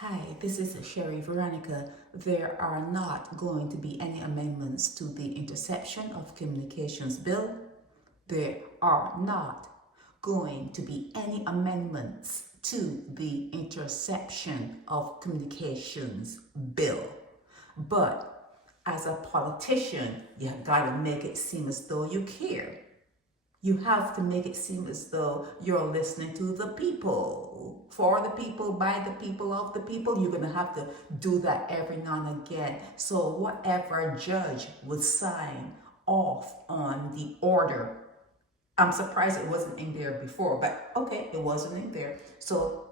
Hi, this is Sherry Veronica. There are not going to be any amendments to the Interception of Communications Bill. There are not going to be any amendments to the Interception of Communications Bill. But as a politician, you gotta make it seem as though you care. You have to make it seem as though you're listening to the people, for the people, by the people, of the people. You're going to have to do that every now and again. So whatever judge would sign off on the order, I'm surprised it wasn't in there before, but okay, it wasn't in there. So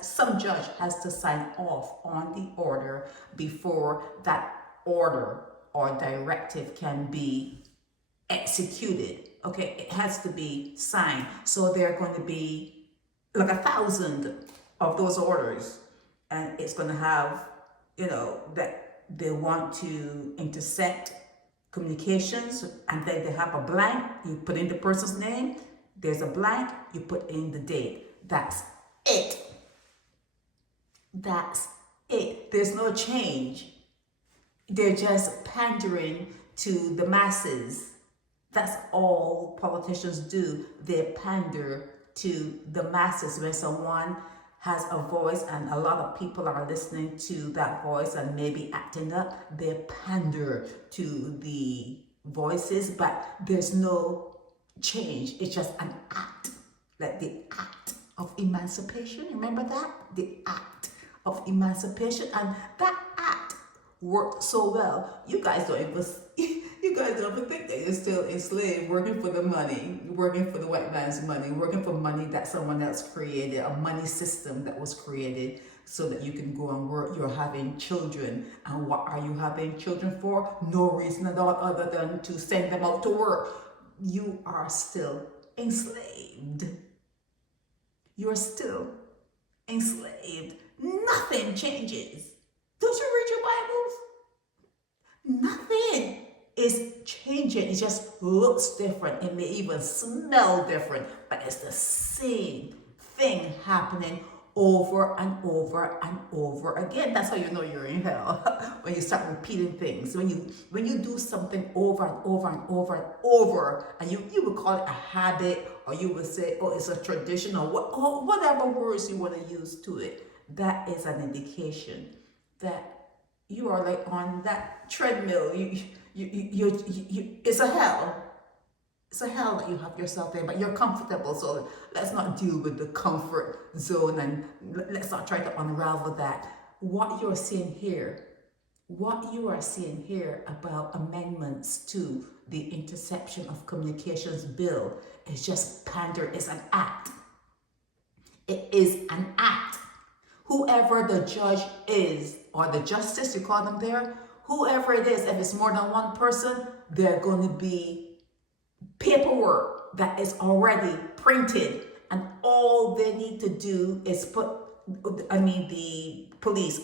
some judge has to sign off on the order before that order or directive can be executed. Okay, it has to be signed. So there are going to be like 1,000 of those orders, and it's going to have, that they want to intercept communications, and then they have a blank. You put in the person's name, there's a blank, you put in the date. That's it. That's it. There's no change. They're just pandering to the masses. That's all politicians do. They pander to the masses. When someone has a voice and a lot of people are listening to that voice and maybe acting up, they pander to the voices, but there's no change. It's just an act, like the act of emancipation. Remember that? The act of emancipation. And that act worked so well. You guys don't even think that you're still enslaved, working for the money, working for the white man's money, working for money that someone else created, a money system that was created so that you can go and work. You're having children. And what are you having children for? No reason at all other than to send them out to work. You are still enslaved. You're still enslaved. Nothing changes. Don't you read your Bibles? Nothing is changing. It just looks different. It may even smell different, but it's the same thing happening over and over and over again. That's how you know you're in hell. When you start repeating things, when you do something over and over and over and over, and you would call it a habit, or you would say, oh, it's a tradition, or whatever words you want to use to it. That is an indication that you are like on that treadmill. It's a hell. It's a hell that you have yourself in, but you're comfortable. So let's not deal with the comfort zone, and let's not try to unravel that. What you are seeing here about amendments to the Interception of Communications Bill is just pander. It's an act. It is an act. Whoever the judge is, or the justice, you call them there, whoever it is, if it's more than one person, they're going to be paperwork that is already printed, and all they need to do is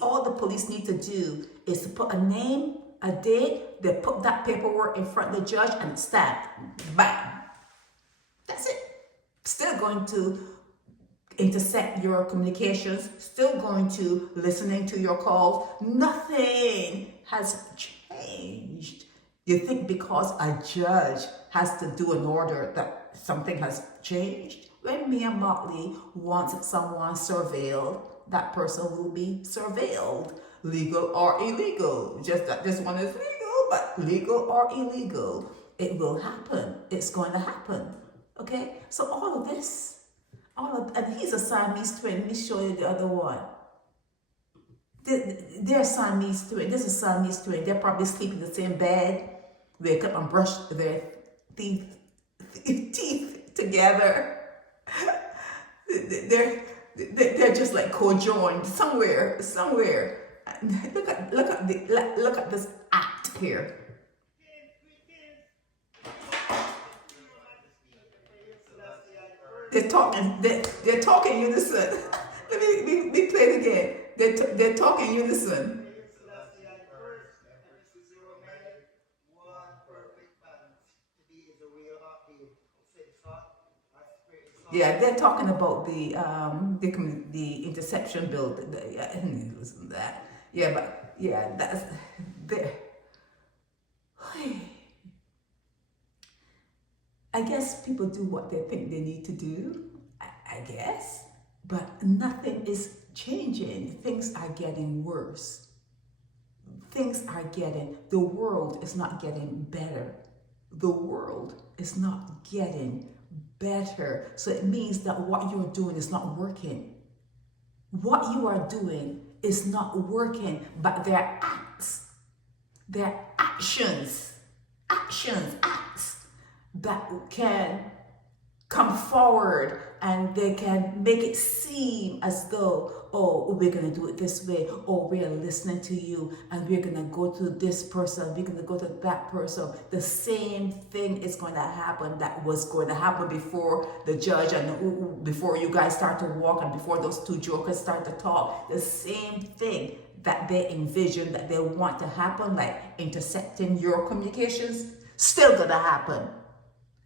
all the police need to do is to put a name, a date, they put that paperwork in front of the judge and stamp. Bam. That's it. Still going to intercept your communications, still going to listening to your calls. Nothing has changed. You think because a judge has to do an order that something has changed? When me and Mottley wants someone surveilled, that person will be surveilled, legal or illegal. Just that this one is legal, but legal or illegal, it will happen. It's going to happen. Okay? So all of this, and he's a Siamese twin. Let me show you the other one. They're Siamese twin. This is Siamese twin. They're probably sleep in the same bed, wake up and brush their teeth together. They're just like co-joined somewhere. Look at this act here. They're talking unison. Let me play it again. They're talking unison. Yeah, they're talking about the interception bill. Listen to that. Yeah, but yeah, that's there. I guess people do what they think they need to do. I guess, but nothing is changing. Things are getting worse. The world is not getting better. The world is not getting better. So it means that what you're doing is not working. What you are doing is not working, but their acts, their actions that can come forward and they can make it seem as though, oh, we're going to do it this way, or we're listening to you and we're going to go to this person, we're going to go to that person. The same thing is going to happen that was going to happen before the judge and before you guys start to walk and before those two jokers start to talk. The same thing that they envision, that they want to happen, like intercepting your communications, still going to happen.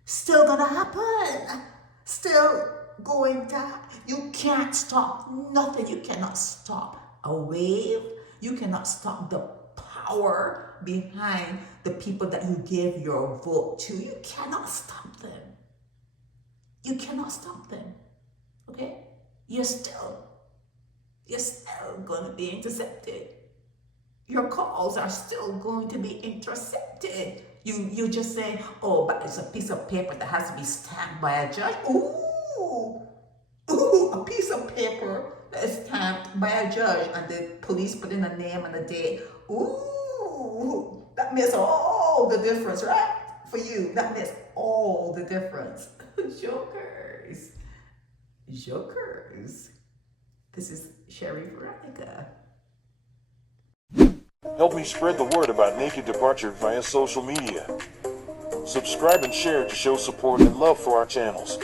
Still going to happen. Still going to, you can't stop nothing. You cannot stop a wave. You cannot stop the power behind the people that you gave your vote to. You cannot stop them. You cannot stop them. Okay? You're still going to be intercepted. Your calls are still going to be intercepted. You just say, oh, but it's a piece of paper that has to be stamped by a judge. Ooh, a piece of paper that is stamped by a judge and the police put in a name and a date. Ooh, that makes all the difference, right? For you, that makes all the difference. Jokers. This is Sherry Veronica. Help me spread the word about Naked Departure via social media. Subscribe and share to show support and love for our channels.